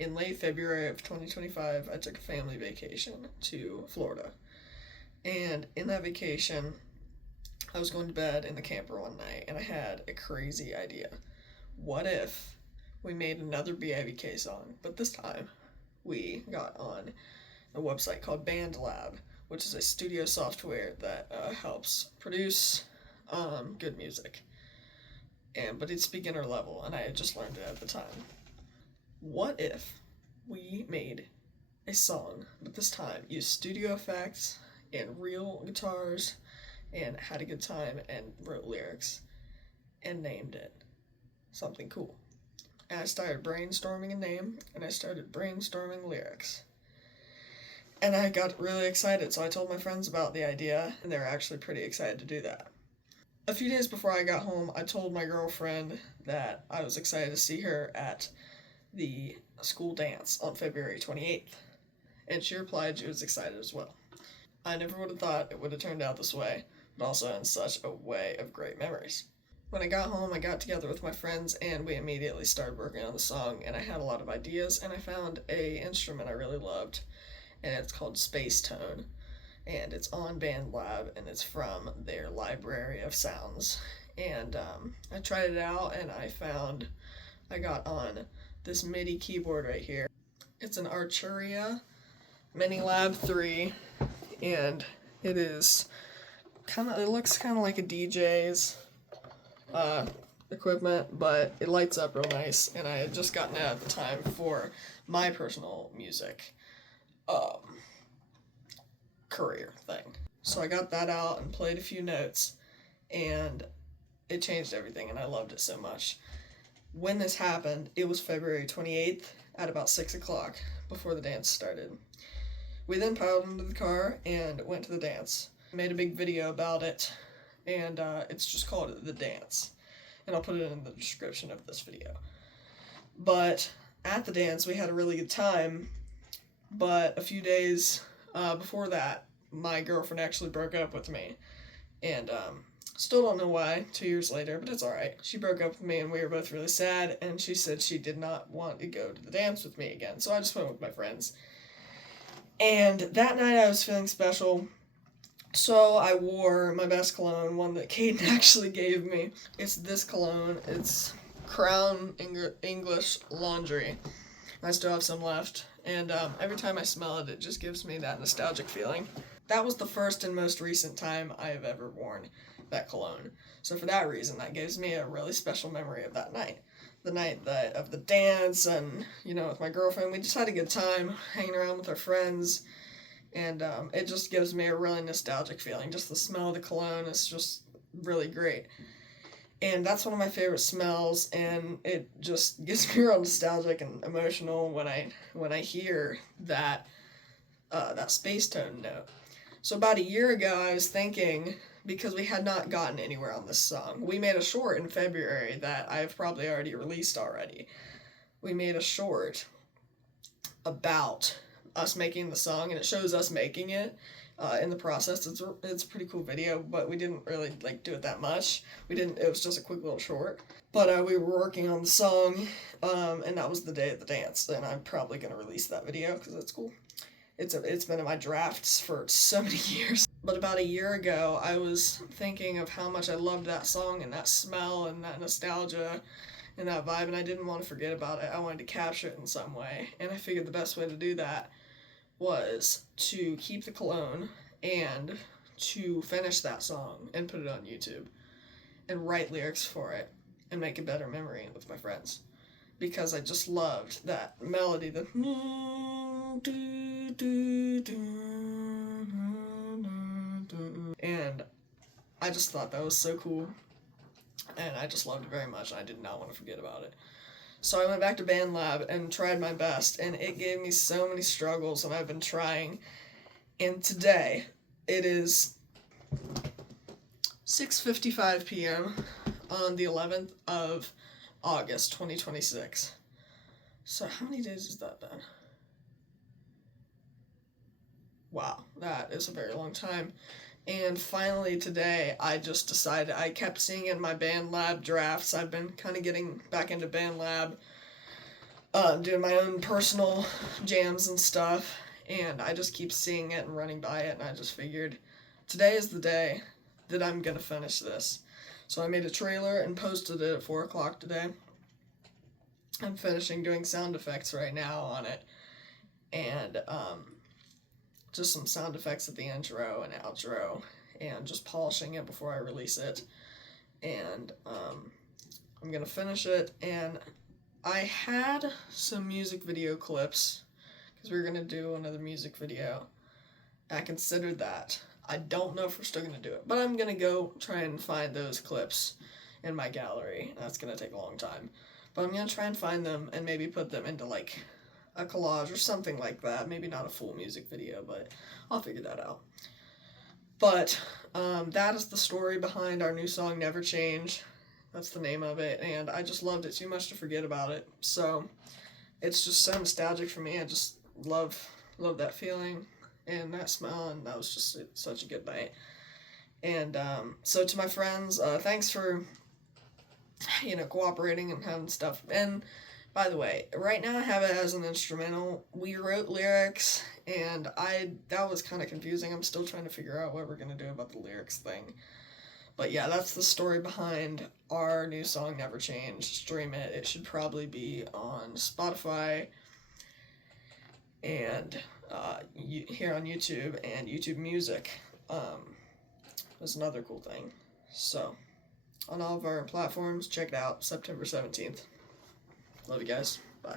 in late February of 2025, I took a family vacation to Florida. And in that vacation, I was going to bed in the camper one night and I had a crazy idea. What if we made another BIVK song, but this time we got on a website called BandLab, which is a studio software that helps produce good music. But it's beginner level, and I had just learned it at the time. What if we made a song, but this time used studio effects and real guitars and had a good time and wrote lyrics and named it something cool? And I started brainstorming a name and I started brainstorming lyrics. And I got really excited, so I told my friends about the idea, and they were actually pretty excited to do that. A few days before I got home, I told my girlfriend that I was excited to see her at the school dance on February 28th, and she replied she was excited as well. I never would have thought it would have turned out this way, but also in such a way of great memories. When I got home, I got together with my friends and we immediately started working on the song, and I had a lot of ideas, and I found a instrument I really loved, and it's called Space Tone, and it's on BandLab, and it's from their library of sounds. And I tried it out, and I got on this MIDI keyboard right here. It's an Arturia Minilab 3, and it looks kind of like a DJ's equipment, but it lights up real nice, and I had just gotten it at the time for my personal music career thing. So I got that out and played a few notes, and it changed everything, and I loved it so much. When this happened, it was February 28th at about 6 o'clock before the dance started. We then piled into the car and went to the dance. Made a big video about it, and it's just called The Dance, and I'll put it in the description of this video. But at the dance, we had a really good time, but a few days before that, my girlfriend actually broke up with me, and still don't know why 2 years later, but it's alright. She broke up with me, and we were both really sad, and she said she did not want to go to the dance with me again, so I just went with my friends. And that night I was feeling special, so I wore my best cologne, one that Caden actually gave me. It's this cologne. It's Crown English Laundry. I still have some left, and every time I smell it, it just gives me that nostalgic feeling. That was the first and most recent time I have ever worn that cologne. So for that reason, that gives me a really special memory of that night. The night of the dance, and, with my girlfriend, we just had a good time hanging around with our friends, and it just gives me a really nostalgic feeling. Just the smell of the cologne is just really great. And that's one of my favorite smells, and it just gets me real nostalgic and emotional when I hear that space tone note. So about a year ago, I was thinking, because we had not gotten anywhere on this song, we made a short in February that I've probably already released already. We made a short about us making the song, and it shows us making it in the process. It's a pretty cool video, but we didn't really do it that much. It was just a quick little short. But we were working on the song, and that was the day of the dance, and I'm probably going to release that video because it's cool. It's been in my drafts for so many years. But about a year ago, I was thinking of how much I loved that song and that smell and that nostalgia and that vibe, and I didn't want to forget about it. I wanted to capture it in some way, and I figured the best way to do that was to keep the cologne and to finish that song and put it on YouTube and write lyrics for it and make a better memory with my friends, because I just loved that melody, the and I just thought that was so cool, and I just loved it very much, and I did not want to forget about it. So I went back to BandLab and tried my best, and it gave me so many struggles, and I've been trying. And today, it is 6:55 p.m. on the 11th of August, 2026. So how many days has that been? Wow, that is a very long time. And finally today, I just decided, I kept seeing in my BandLab drafts, I've been kind of getting back into BandLab, doing my own personal jams and stuff, and I just keep seeing it and running by it, and I just figured today is the day that I'm gonna finish this. So I made a trailer and posted it at 4 o'clock today. I'm finishing doing sound effects right now on it, and just some sound effects at the intro and outro, and just polishing it before I release it. And I'm gonna finish it, and I had some music video clips because we were gonna do another music video. I considered that. I don't know if we're still gonna do it, but I'm gonna go try and find those clips in my gallery. That's gonna take a long time, but I'm gonna try and find them and maybe put them into like a collage or something like that. Maybe not a full music video, but I'll figure that out. But that is the story behind our new song, Never Change. That's the name of it, and I just loved it too much to forget about it. So it's just so nostalgic for me. I just love that feeling and that smell, and that was just such a good night. And so to my friends, thanks for cooperating and having stuff. And by the way, right now I have it as an instrumental. We wrote lyrics, and that was kind of confusing. I'm still trying to figure out what we're gonna do about the lyrics thing. But yeah, that's the story behind our new song, Never Change. Stream it. It should probably be on Spotify and here on YouTube and YouTube Music. Was another cool thing. So, on all of our platforms, check it out, September 17th. Love you guys. Bye.